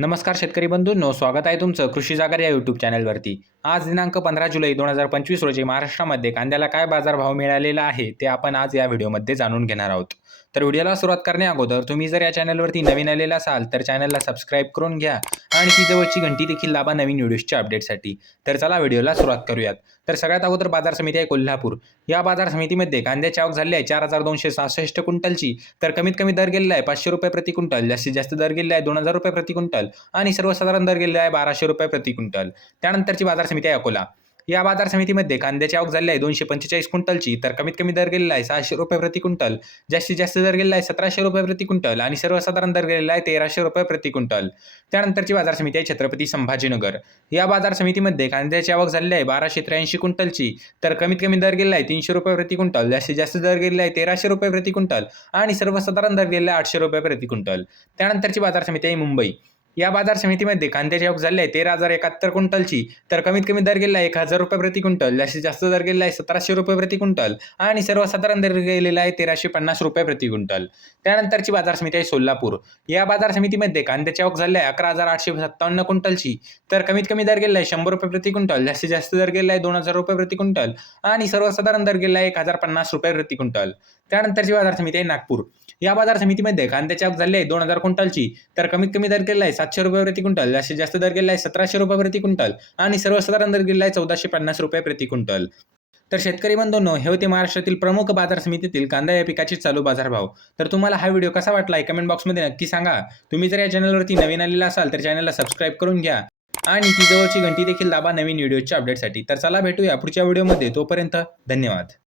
नमस्कार शेतकरी बंधूंनो स्वागत आहे तुमचं कृषी जागर या यूट्यूब चॅनलवरती आज दिनांक पंधरा जुलै दोन हजार पंचवीस रोजी महाराष्ट्रामध्ये कांद्याला काय बाजारभाव मिळालेला आहे ते आपण आज या व्हिडिओमध्ये जाणून घेणार आहोत. तर व्हिडिओला सुरुवात करण्या अगोदर तुम्ही जर या चॅनलवरती नवीन आलेला असाल तर चॅनलला सबस्क्राईब करून घ्या आणि ती जवळची घंटी देखील लाभा नवीन व्हिडिओजच्या अपडेटसाठी. तर चला व्हिडिओला सुरुवात करूयात. तर सगळ्यात अगोदर बाजार समिती आहे कोल्हापूर. या बाजार समितीमध्ये कांद्याची आवक झाली आहे चार हजार दोनशे सहासष्ट क्विंटलची. तर कमीत कमी दर गेलेला आहे पाचशे रुपये प्रति क्विंटल जास्तीत जास्त दर गेलेला आहे दोन हजार रुपये प्रति क्विंटल आणि सर्वसाधारण दर गेलेला आहे बाराशे रुपये प्रति क्विंटल. त्यानंतरची बाजार समिती आहे अकोला. या बाजार समितीमध्ये कांद्याची आवक झाली आहे दोनशे पंचेचाळीस क्विंटलची. तर कमीत कमी दर गेलेला आहे सहाशे रुपये प्रति क्विंटल. जास्तीत जास्त दर गेलेला आहे सतराशे रुपये प्रति क्विंटल आणि सर्वसाधारण दर गेलेला आहे तेराशे रुपये प्रति क्विंटल. त्यानंतरची बाजार समिती आहे छत्रपती संभाजीनगर. या बाजार समितीमध्ये कांद्याची आवक झालेली आहे बाराशे त्र्याऐंशी क्विंटलची. तर कमीत कमी दर गेलेला आहे तीनशे रुपये प्रति क्विंटल. जास्तीत जास्त दर गेलेला आहे तेराशे रुपये प्रति क्विंटल आणि सर्वसाधारण दर गेलेला आहे आठशे रुपये प्रति क्विंटल. त्यानंतरची बाजार समिती आहे मुंबई. या बाजार समितीमध्ये कांद्याची आवक झाली आहे तेरा हजार एकाहत्तर क्विंटलची. तर कमीत कमी दर गेलेला आहे एक हजार रुपये प्रति क्विंटल. जास्तीत जास्त दर गेलेला आहे सतराशे रुपये प्रति क्विंटल. आणि सर्वसाधारण दर गेलेला आहे तेराशे पन्नास रुपये प्रति क्विंटल. त्यानंतरची बाजार समिती आहे सोलापूर. या बाजार समितीमध्ये कांद्याची आवक झाली आहे अकरा हजार आठशे सत्तावन्न क्विंटलची. तर कमीत कमी दर गेलेला आहे शंभर रुपये प्रति क्विंटल. जास्तीत जास्त दर गेलेला आहे दोन हजार रुपये प्रति क्विंटल. आणि सर्वसाधारण दर गेलेला आहे एक हजार पन्नास रुपये प्रति क्विंटल. त्यानंतरची बाजार समिती आहे नागपूर. या बाजार समितीमध्ये कांद्याची आवक झाली आहे दोन हजार क्विंटलची. तर कमीत कमी दर गेलेला आहे सातशे रुपये प्रति क्विंटल जास्तीत जास्त दर गेला आहे सतराशे रुपये प्रति क्विंटल आणि सर्वसाधारण दर गेला आहे चौदाशे पन्नास रुपये प्रति क्विंटल. तर शेतकरी बंधूंनो हे होते महाराष्ट्रातील प्रमुख बाजार समितीतील कांदा या पिकाचे चालू बाजारभाव. तर तुम्हाला हा व्हिडिओ कसा वाटला आहे कमेंट बॉक्समध्ये नक्की सांगा. तुम्ही जर या चॅनलवरती नवीन आलेला असाल तर चॅनलला सबस्क्राईब करून घ्या आणि ती जवळची घंटी देखील दाबा नवीन व्हिडिओच्या अपडेटसाठी तर चला भेटूया पुढच्या व्हिडिओमध्ये. तोपर्यंत धन्यवाद.